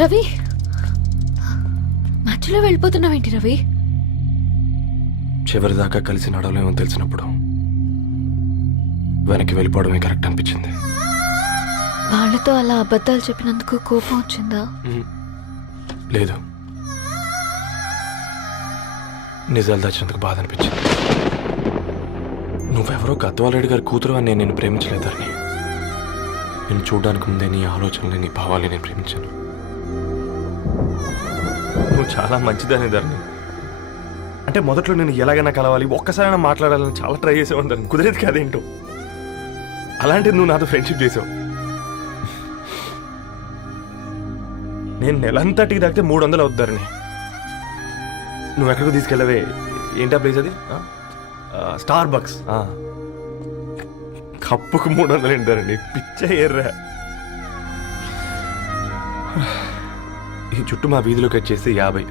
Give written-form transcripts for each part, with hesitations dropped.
రవి, మధ్యలో వెళ్ళిపోతున్నావేంటి రవి? చివరిదాకా కలిసి నడవలేమో తెలిసినప్పుడు వెనక్కి వెళ్ళిపోవడమే కరెక్ట్ అనిపించింది. వాళ్ళతో అలా అబద్ధాలు చెప్పినందుకు కోపం వచ్చిందా? లేదు, నిజాలు దాచినందుకు బాధ అనిపించింది. నువ్వెవరో గద్వాలరెడ్డి గారి కూతురు అని నేను ప్రేమించలేదని. నేను చూడడానికి ముందే నీ ఆలోచనలు, నీ భావాలు నేను ప్రేమించాను. నువ్వు చాలా మంచిదని ధరణి. అంటే మొదట్లో నేను ఎలాగైనా కలవాలి, ఒక్కసారైనా మాట్లాడాలని చాలా ట్రై చేసేవాడిని. కుదిరేది కాదేంటో. అలాంటిది నువ్వు నాతో ఫ్రెండ్షిప్ చేసావు. నేను నెలంతటికి తాగితే 300 అవుతారని. నువ్వు ఎక్కడికి తీసుకెళ్ళవే? ఏంటా ప్లేస్ అది? Star bucks. కప్పుకు 300 ఏంటారండి, పిచ్చ ఎర్రా. ఈ చుట్టూ మా వీధిలోకి వచ్చేసి 50.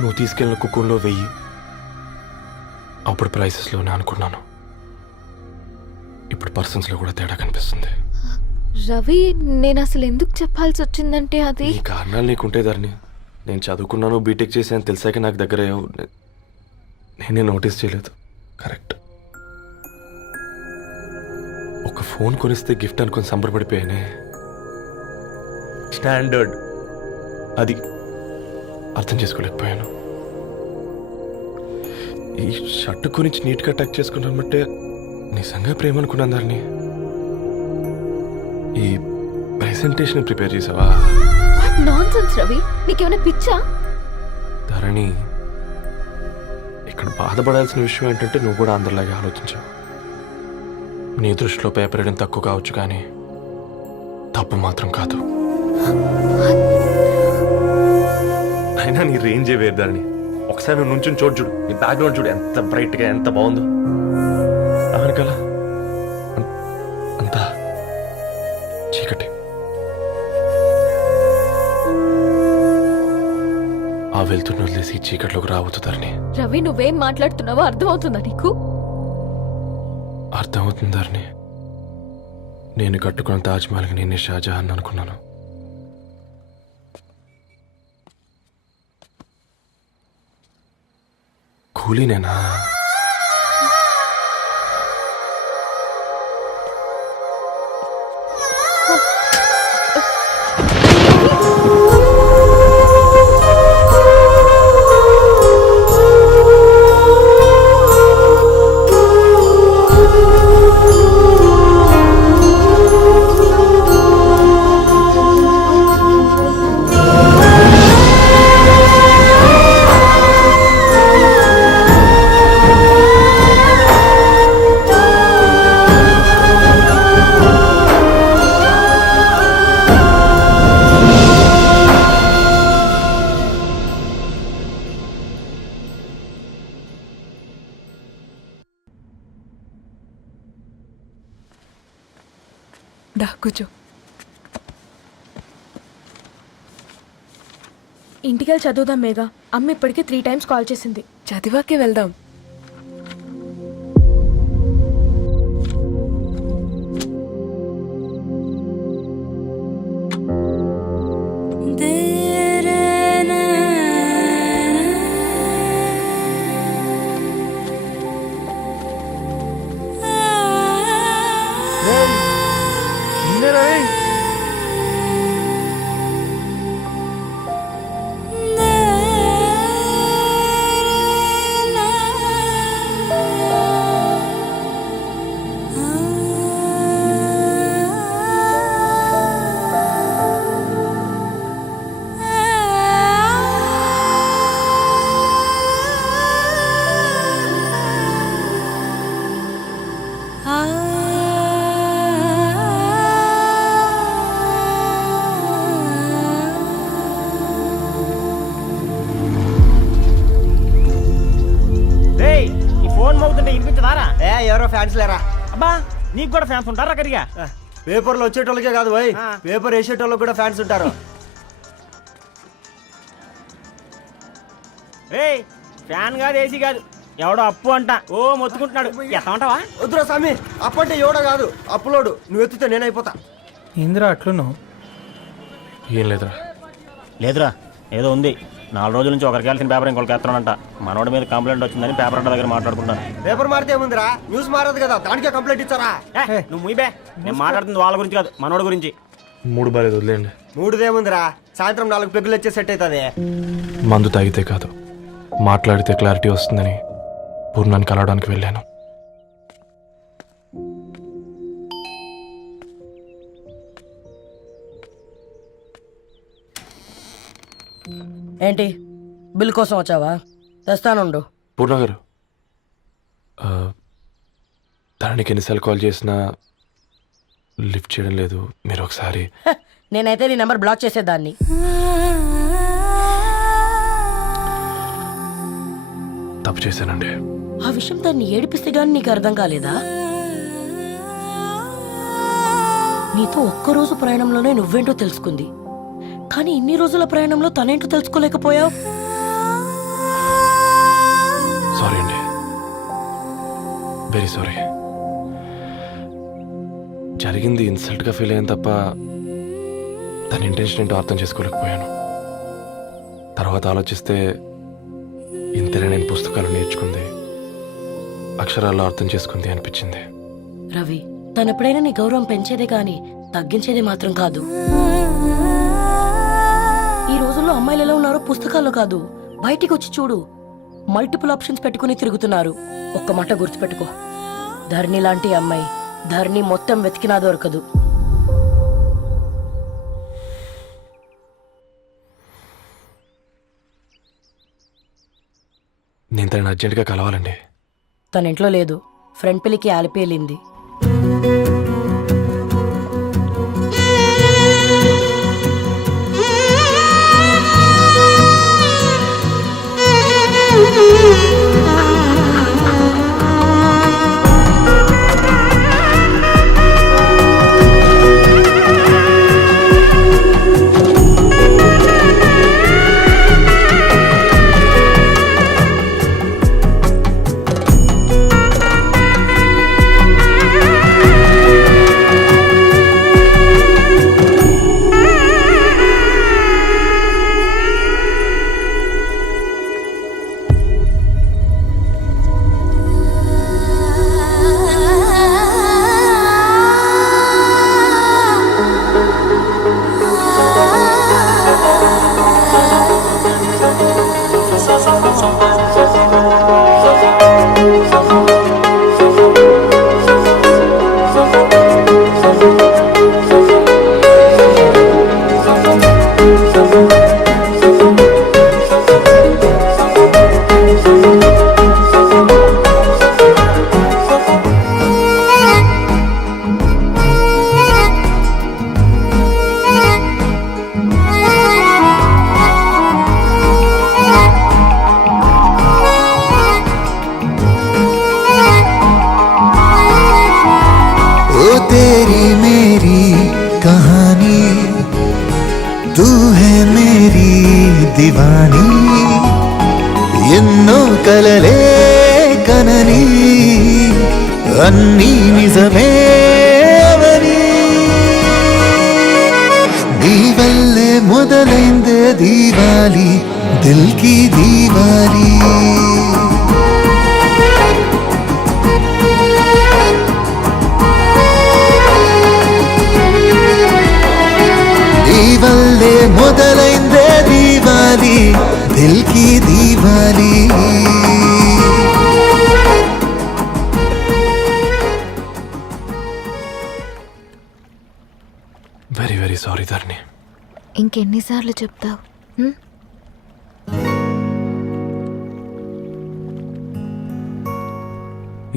నువ్వు తీసుకెళ్ళిన కుక్కర్లో 1000. అప్పుడు ప్రైసెస్లోనే అనుకున్నాను, ఇప్పుడు పర్సన్స్లో కూడా తేడా కనిపిస్తుంది. రవి, నేను అసలు ఎందుకు చెప్పాల్సి వచ్చిందంటే అది ఈ కారణాలు నీకుంటే ధరణి. నేను చదువుకున్నాను, బీటెక్ చేశాను తెలిసాక నాకు దగ్గర నేనే నోటీస్ చేయలేదు. కరెక్ట్. ఒక ఫోన్ కొనిస్తే గిఫ్ట్ అనుకొని సంబరపడిపోయానే. స్టాండర్డ్ అది అర్థం చేసుకోలేకపోయాను. ఈ షర్ట్ గురించి నీట్గా టచ్ చేసుకున్నామంటే నిజంగా ప్రేమ అనుకున్నాను దాన్ని. ఈ ప్రెజెంటేషన్ ప్రిపేర్ చేసావా? నాన్సెన్స్ రవి, నీకేమైనా పిచ్చా? ధరణి, ఇక్కడ బాధపడాల్సిన విషయం ఏంటంటే నువ్వు కూడా అందరిలాగే ఆలోచించావు. నీ దృష్టిలో పేపర్ వేయడం తక్కువ కావచ్చు, కానీ తప్పు మాత్రం కాదు. అయినా నీ రేంజే వేరు ధరణి. ఒకసారి నువ్వు నుంచుని చూడు, నీ బ్యాక్గ్రౌండ్ చూడు ఎంత బ్రైట్గా, ఎంత బాగుందో. వెనకాల అంతా చీకటి. ఆ వెళ్తున్న వదిలేసి చీకట్లోకి రాబోతుందని. రవి, నువ్వేం మాట్లాడుతున్నావో అర్థమవుతుందా నీకు? అర్థమవుతుందని. నేను కట్టుకున్న తాజ్మహల్కి నేనే షాజహాన్ అనుకున్నాను. కూలీనేనా? కూర్చో. ఇంటికెళ్ళి చదువుదాం మేఘా. అమ్మ ఇప్పటికే 3 times కాల్ చేసింది. చదివాకే వెళ్దాం. ఎవరో ఫ్యాన్స్ లేరా? అబ్బా, నీకు కూడా ఫ్యాన్స్ ఉంటారా? కరిగా పేపర్లో వచ్చేటోళ్ళకే కాదు పోయి, పేపర్ వేసేటోళ్ళకి కూడా ఫ్యాన్స్ ఉంటారు. ఫ్యాన్ కాదు, ఏసీ కాదు, ఎవడో అప్పు అంట ఓ మొత్తుకుంటున్నాడు. ఎత్తమంటావా? వద్దురా స్వామి, అప్పు అంటే ఎవడో కాదు, అప్పులోడు. నువ్వు ఎత్తితే నేనైపోతా. ఇంద్రా అట్లున్నావు. ఏం లేదురా. లేదురా, ఏదో ఉంది. 4 రోజుల నుంచి ఒకరికి వెళ్ళిన పేపర్ ఇంకొకరికి ఎత్తానంట. మనోడి మీద కంప్లైంట్ వచ్చిందని పేపర్ అంట దగ్గర మాట్లాడుకుంటాను. పేపర్ మారితే ఏముందిరా, న్యూస్ మారదు కదా, దానికే కంప్లైంట్ ఇచ్చారా? నువ్వు ముయ్యబే, నేను మాట్లాడుతుంది వాళ్ళ గురించి కాదు, మనోడి గురించి. మూడు బాలేదు, వదిలేండి. మూడుదేముందిరా, సాయంత్రం 4 పెగ్గులు వచ్చే సెట్ అవుతుంది. మందు తాగితే కాదు, మాట్లాడితే క్లారిటీ వస్తుందని పూర్ణాన్ని కలవడానికి వెళ్ళాను. ఏంటి, బిల్ కోసం వచ్చావా? తెస్తానుండు. పూర్ణ గారు, తనకి ఎన్నిసార్లు కాల్ చేసినా లిఫ్ట్ చేయడం లేదు. మీరు ఒకసారి నేనైతే నీ నెంబర్ బ్లాక్ చేసేదాన్ని. తప్పు చేశానండి. ఆ విషయం దాన్ని ఏడిపిస్తే గానీ నీకు అర్థం కాలేదా? నీతో ఒక్కరోజు ప్రయాణంలోనే నువ్వేంటో తెలుసుకుంది, కానీ ఇన్ని రోజుల ప్రయాణంలో తనేంటో తెలుసుకోలేకపోయావు. సారీ అండి, వెరీ సారీ. జరిగింది ఇన్సల్ట్గా ఫీల్ అయ్యాను తప్ప తన ఇంటెన్షన్ ఏంటో అర్థం చేసుకోలేకపోయాను. తర్వాత ఆలోచిస్తే ఇంతనే నేను పుస్తకాలు నేర్చుకుంది, అక్షరాల్లో అర్థం చేసుకుంది అనిపించింది. రవి, తనెప్పుడైనా నీ గౌరవం పెంచేదే కానీ తగ్గించేదే మాత్రం కాదు. ఈ రోజుల్లో అమ్మాయిలు ఎలా ఉన్నారో పుస్తకాల్లో కాదు, బయటికి వచ్చి చూడు. మల్టిపుల్ ఆప్షన్స్ పెట్టుకుని తిరుగుతున్నారు. ఒక్క మాట గుర్తుపెట్టుకో, ధరణి లాంటి అమ్మాయి ధరణి మొత్తం వెతికినా దొరకదు. నేను తనని అర్జెంటుగా కలవాలండి. తన ఇంట్లో లేదు, ఫ్రెండ్ పెళ్లికి ఆలిపేలింది. దివానీ ఎన్నో కలలే కనని అన్నీ నిజమే అవని నీ వల్లే మొదలైందే దీవాలి దిల్ కి దీవాలి వల్లే మొదలైందే దీవాలి దిల్ కి దీవాలి వెరీ వెరీ సారీ ధరణి. ఇంకెన్నిసార్లు చెప్తావు?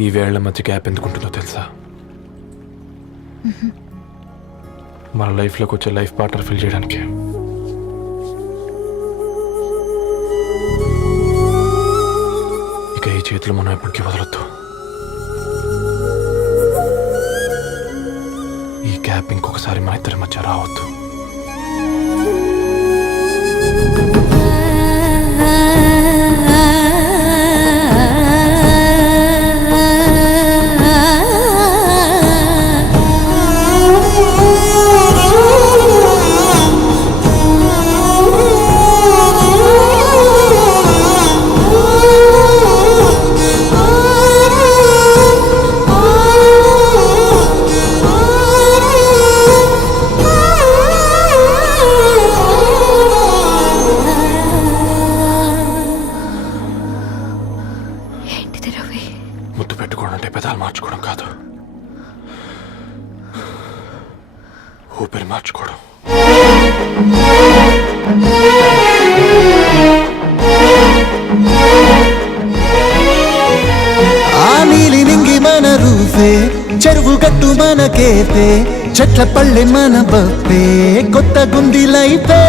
ఈ వేళ్ల మధ్య గ్యాప్ ఎందుకుంటుందో తెలుసా? మన లైఫ్లోకి వచ్చే లైఫ్ పార్ట్నర్ ఫిల్ చేయడానికి. ఇక ఈ చేతులు మనం ఎప్పటికీ వదలొద్దు. ఈ గ్యాప్ ఇంకొకసారి మన ఇద్దరి మధ్య రావద్దు. ఊపిరి మార్చుకోవడం. ఆ నీలి నింగి మన రూఫే, చెరువు గట్టు మన కేఫే, చెట్ల పళ్ళె మన బఫే, కొత్త గుంది లైఫే,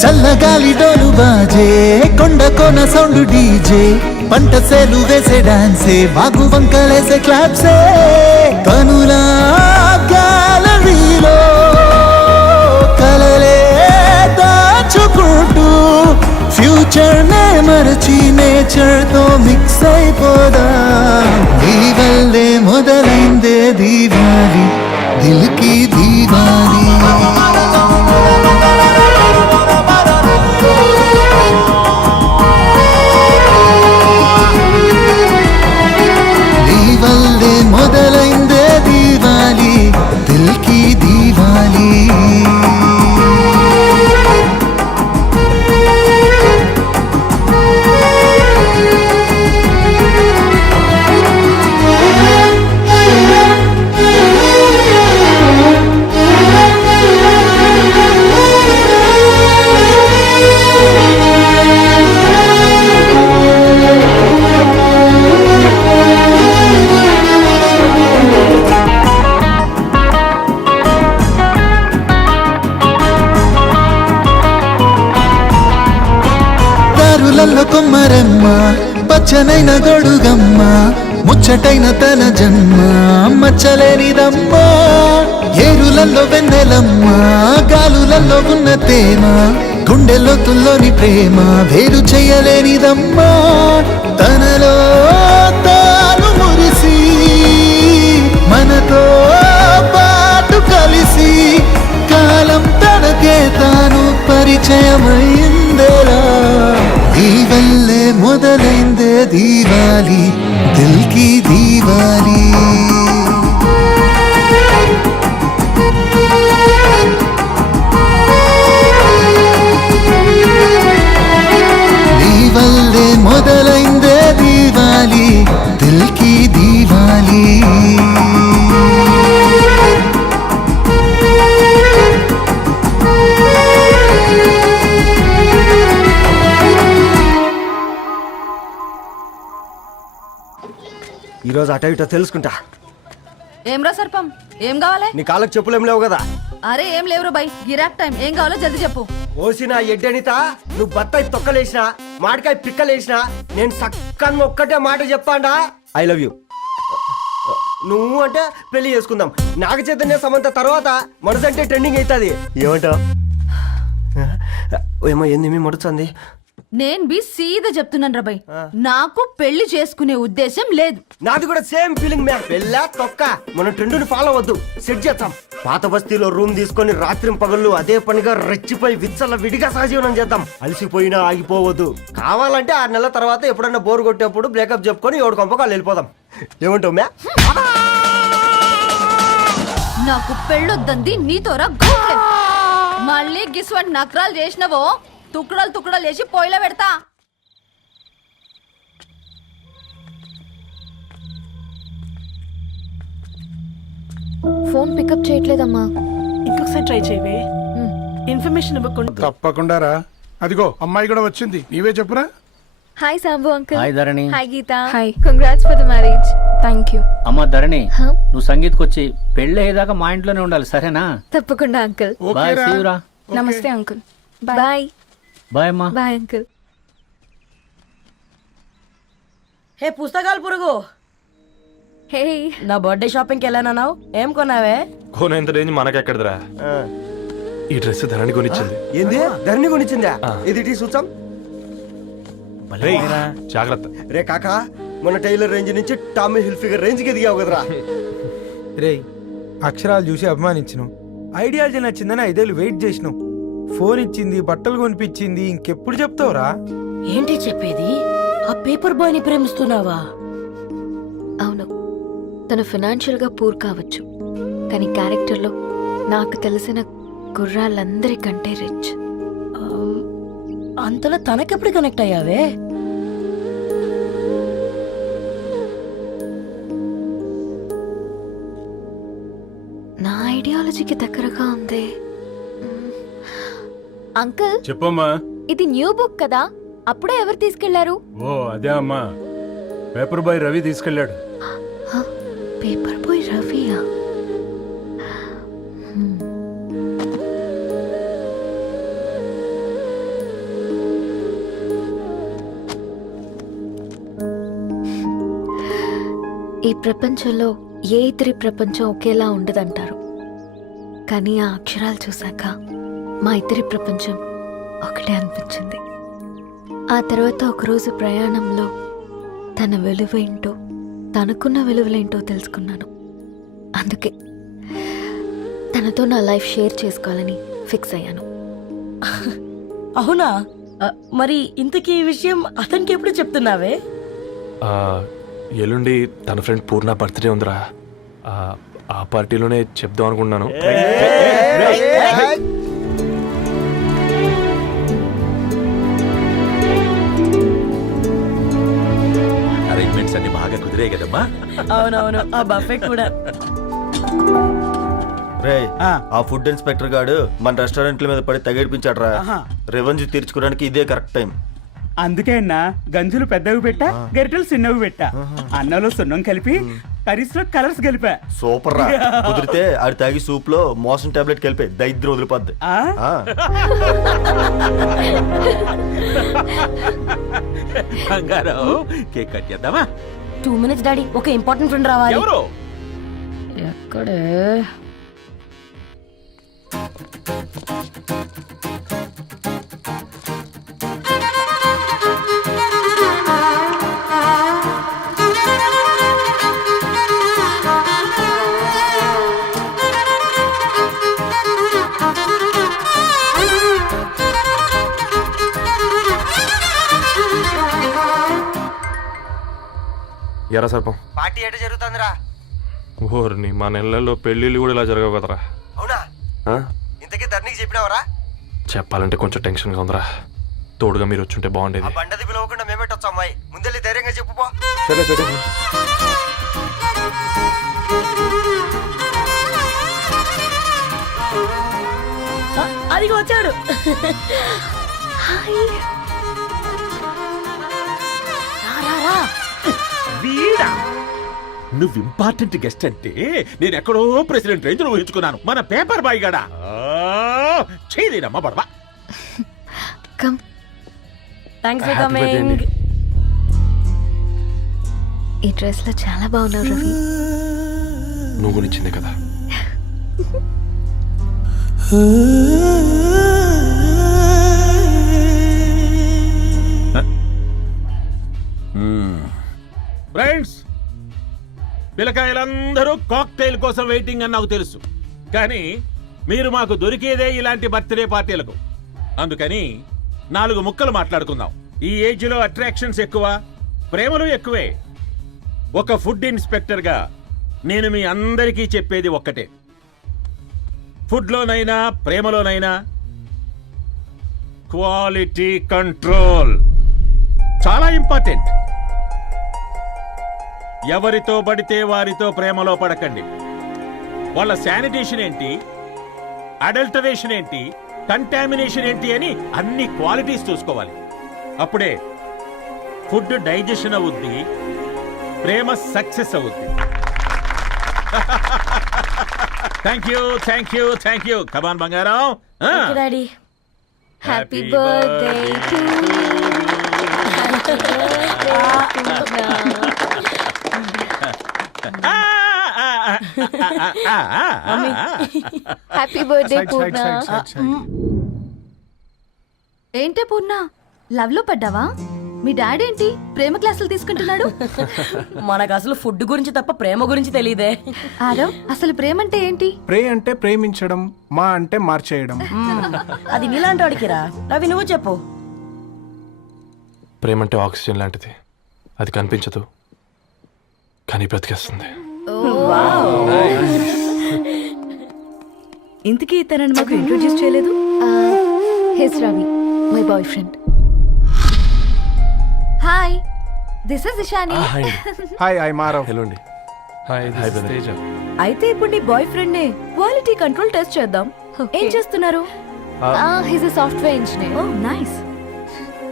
చల్లగాలి డోలు బాజే, కొండ కోన సౌండ్ డీజే, పంట సేలు వేసే డాన్సే, బాగు వంకలేసే క్లాప్సే, కనులా గ్యాలరీలో కలలే దాచుకుంటూ ఫ్యూచర్ నే మరచి నేచర్ తో మిక్స్ అయిపోదా. నీ వల్లే మొదలైందే దీవాలి, దిల్ కి దీవాలి. నీ వల్లే మొదలైందే దీవాలి, దిల్ కి దీవాలి. దారులలో కొమ్మరమ్మ, పచ్చనైన గొడుగమ్మ, ముచ్చటైన తన జన్మ మచ్చలేనిదమ్మ. ఏరులలో వెన్నెలమ్మ, గాలులలో ఉన్న తేమ, గుండెలో తుల్లోని ప్రేమ వేరు చేయలేనిదమ్మా. తనలో తాను మురిసి మనతో పాటు కలిసి కాలం తనకే తాను పరిచయమైందేలా. ఈ వల్లే మొదలైందే దీవాలి, దిల్ కి దీవాలి. నీ వల్లే మొదలైందే దీవాలి, దిల్ కి దీవాలి. ఈరోజు అటో ఇటో తెలుసుకుంటా. ఏమ్రా సర్పం ఏం కావాలి? నీ కాళ్ళకి చెప్పులు ఏం లేవు కదా? అరే ఏం లేవురా బై, గిరాక్ టైం. ఏం కావాలో జల్దీ చెప్పు. ఓసిన ఎడ్డనిత, నువ్వు బత్తాయి తొక్కలేసినా మాడికాయ పిక్కలేసినా నేను సక్కగా ఒక్కటే మాట చెప్పాండా, ఐ లవ్ యూ. నువ్వు అంటే పెళ్లి చేసుకుందాం. నాగ చైతన్య సమంత తర్వాత మనసంటే ట్రెండింగ్ అవుతుంది. ఏమంటావు? ఏమో ఏంది మీ మడుతుంది? నేను బి సీదా చెప్తున్నాను రా బై, నాకు పెళ్లి చేసుకునే ఉద్దేశం లేదు. నాది కూడా సేమ్ ఫీలింగ్ మ్యామ్. పెళ్ళా తొక్క, మనం ట్రెండ్ని ఫాలో వద్దు, సెట్ చేద్దాం. పాత బస్తీలో రూమ్ తీసుకొని రాత్రి పగళ్ళు అదే పనిగా రెచ్చిపోయి విచ్చల విడిగా సహజీవనం చేద్దాం. అలసిపోయినా ఆగిపోవద్దు. కావాలంటే 6 నెలల తర్వాత ఎప్పుడన్నా బోర్ కొట్టేప్పుడు బ్రేకప్ చెప్పుకొని ఎవడు కొంపకాలు వెళ్ళిపోదాం. ఏమంటావు మ్యా? నాకు పెళ్ళొద్దంది నీతోరా గోట్లే. మళ్ళీ గిస్వంటి నకరాలు చేసినవో తుక్కడలు తుక్కడలు చేసి పొయ్యిలో పెడతా. ఫోన్ పికప్ చేయట్లేదమ్మా. ఇంకొకసారి ట్రై చేయవే. ఇన్ఫర్మేషన్ ఇవ్వకుండా. తప్పకుండా రా. అదిగో అమ్మాయి కూడా వచ్చింది, నీవే చెప్పురా. Hi Sambu uncle. Hi Dharani. Hi Geetha. Hi. Congrats for the marriage. Thank you. అమ్మ ధరణి, నువ్వు సంగీత్కి వచ్చి పెళ్ళి అయ్యేదాకా మా ఇంట్లోనే ఉండాలి, సరేనా? తప్పకుండా అంకుల్. బాయ్, ఓకేరా? see you రా. నమస్తే అంకుల్. బాయ్. బాయ్ అమ్మా. Bye uncle. హే పుస్తకాలు పురుగు, హే. నా బర్త్డే షాపింగ్కి వెళ్ళానన్నావు, ఏం కొన్నావే? కోనేంత రేంజ్ మనకెక్కడదిరా. ఈ డ్రెస్ ధరణి కొనిచ్చింది. ఏంది ధరణి కొనిచ్చిందా? ఇది టీ సూచం. రేయ్, జాగ్రత్త. రే కాకా, మన టైలర్ రేంజ్ నుంచి టామీ హిల్ఫిగర్ రేంజ్ కి ఎదిగావు కదరా. రే అక్షరాలు చూసి అభిమానించను, ఐడియాలజీ నచ్చిందని 5 ఏళ్ళు వెయిట్ చేసినావు. ఫోన్ ఇచ్చింది, బట్టలు కొనిపించింది, ఇంకెప్పుడు చెప్తావురా? ఏంటి చెప్పేది? ఆ పేపర్ బాయ్ ని ప్రేమిస్తున్నావా? అవును, తను ఫైనాన్షియల్గా పూర్ కావచ్చు, కానీ క్యారెక్టర్లో నాకు తెలిసిన గుర్రాలందరికంటే రిచ్. అంతలా తనకెప్పుడు కనెక్ట్ అయ్యావే? నా ఐడియాలజీకి దగ్గరగా ఉంది. అంకుల్, చెప్పమ్మా. ఇది న్యూ బుక్ కదా, అప్పుడే ఎవరు తీసుకెళ్లారు? ఓ అదే అమ్మా, పేపర్ బాయ్ రవి తీసుకెళ్ళాడు. పేపర్ బాయ్ రవియా? ఈ ప్రపంచంలో ఏ ఇద్దరి ప్రపంచం ఒకేలా ఉండదంటారు, కానీ ఆ అక్షరాలు చూశాక మా ఇద్దరి ప్రపంచం ఒకటే అనిపించింది. ఆ తర్వాత ఒకరోజు ప్రయాణంలో తన విలువేంటో, తనకున్న విలువలేంటో తెలుసుకున్నాను. అందుకే తనతో నా లైఫ్ షేర్ చేసుకోవాలని ఫిక్స్ అయ్యాను. అవునా? మరి ఇంతకీ ఈ విషయం అతనికి ఎప్పుడు చెప్తున్నావే? ఎల్లుండి తన ఫ్రెండ్ పూర్ణ బర్త్డే ఉందిరా. ఆ పార్టీలోనే చెప్దాం అనుకున్నాను. అరేంజ్మెంట్స్ అన్ని బాగా కుదిరాయి కదమ్మా. అవునవును, ఆ బఫే కూడా. రే, ఆ ఫుడ్ ఇన్స్పెక్టర్ గాడు మన రెస్టారెంట్ల మీద పడి తగేడిపించాడు రా. రెవెన్యూ తీర్చుకోవడానికి ఇదే కరెక్ట్ టైం. అందుకే అన్న గంజులు పెద్దవి పెట్టా, గరిటెలు చిన్నవి పెట్టా. అన్నంలో సున్నం కలిపి కర్రీస్ లో కలర్స్ కలిపా. సూపర్ రా. కుదిరితే ఆడి తాగి సూప్ లో మోషన్ టాబ్లెట్ కలిపి దరిద్రం వదిలిపోద్ది. బంగారం, కేక్ కట్ చేద్దామా? 2 minutes డాడీ, ఒక ఇంపార్టెంట్ ఫ్రెండ్ రావాలి. ఎవరు? ఎక్కడే? ఎరా సర్పం, పార్టీ ఎట జరుగుతుందిరా? ఓర్ని మా నెలల్లో పెళ్ళిళ్ళు కూడా ఇలా జరగవు కదరా. అవునా? ఇంతకీ ధర్నీకి చెప్పినావరా? చెప్పాలంటే కొంచెం టెన్షన్గా ఉందిరా. తోడుగా మీరు వచ్చుంటే బాగుండేది. బండది పిలవకుండా మేమేటొచ్చు అమ్మాయి, ముందెళ్ళి ధైర్యంగా చెప్పుపో. సరే సరే. అదిగో వచ్చాడు. వీడా? నువ్వు ఇంపార్టెంట్ గెస్ట్ అంటే నేను ఎక్కడో ప్రెసిడెంట్ రేంజ్ లో ఊహించుకున్నాను. మన పేపర్ బాయ్ గడా చేయలేనమ్మా బడవా. Come. Thanks for Happy birthday coming. అండి. ఈ డ్రెస్ లో చాలా బాగున్నావు రవి. నువ్వు కొనిచ్చిందే కదా. ఫ్రెండ్స్, పిల్లకాయలందరూ కాక్టైల్ కోసం వెయిటింగ్ అని నాకు తెలుసు. కానీ మీరు మాకు దొరికేదే ఇలాంటి బర్త్డే పార్టీలకు. అందుకని 4 ముక్కలు మాట్లాడుకుందాం. ఈ ఏజ్ లో అట్రాక్షన్స్ ఎక్కువ, ప్రేమలు ఎక్కువే. ఒక ఫుడ్ ఇన్స్పెక్టర్ గా నేను మీ అందరికీ చెప్పేది ఒక్కటే, ఫుడ్లోనైనా ప్రేమలోనైనా క్వాలిటీ కంట్రోల్ చాలా ఇంపార్టెంట్. ఎవరితో పడితే వారితో ప్రేమలో పడకండి. వాళ్ళ శానిటేషన్ ఏంటి, అడల్టరేషన్ ఏంటి, కంటామినేషన్ ఏంటి అని అన్ని క్వాలిటీస్ చూసుకోవాలి. అప్పుడే ఫుడ్ డైజెషన్ అవుద్ది, ప్రేమ సక్సెస్ అవుద్ది. Thank you, thank you, thank you. Come on బంగారం. Daddy, happy birthday to happy birthday Purna. ఏంటే పూర్ణ, లవ్ లో పడ్డావా? మీ డాడీ ఏంటి ప్రేమ క్లాసులు తీసుకుంటున్నాడు? మనకు అసలు ఫుడ్ గురించి తప్ప ప్రేమ గురించి తెలియదే. ఆరవ్, అసలు ప్రేమ అంటే ఏంటి? ప్రే అంటే ప్రేమించడం, మా అంటే మార్చేయడం. అది నీలాంటి వాడికిరా. రవి, నువ్వు చెప్పు. ప్రేమ అంటే ఆక్సిజన్ లాంటిది. అది కనిపించదు కానీ బ్రతికేస్తుంది. ఇంతకీ తనని మాకు ఇంట్రొడ్యూస్ చేయలేదు. He's Ravi, my boyfriend. Hi, this is Ishani. Hi, I Maarav. Hello అండి. హాయ్, తేజ. అయితే ఇప్పుడు నీ బాయ్ ఫ్రెండ్ నే క్వాలిటీ కంట్రోల్ టెస్ట్ చేద్దాం. ఏం చేస్తున్నారు? He's a software engineer. Oh nice.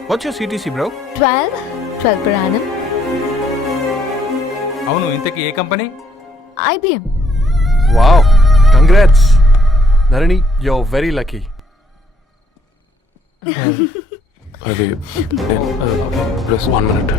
What's your CTC bro? 12 per annum. అవును, ఇంతకీ ఏ కంపెనీ? IBM. Wow, congrats Dharani, you are very lucky. అది ప్లస్ 1 minute.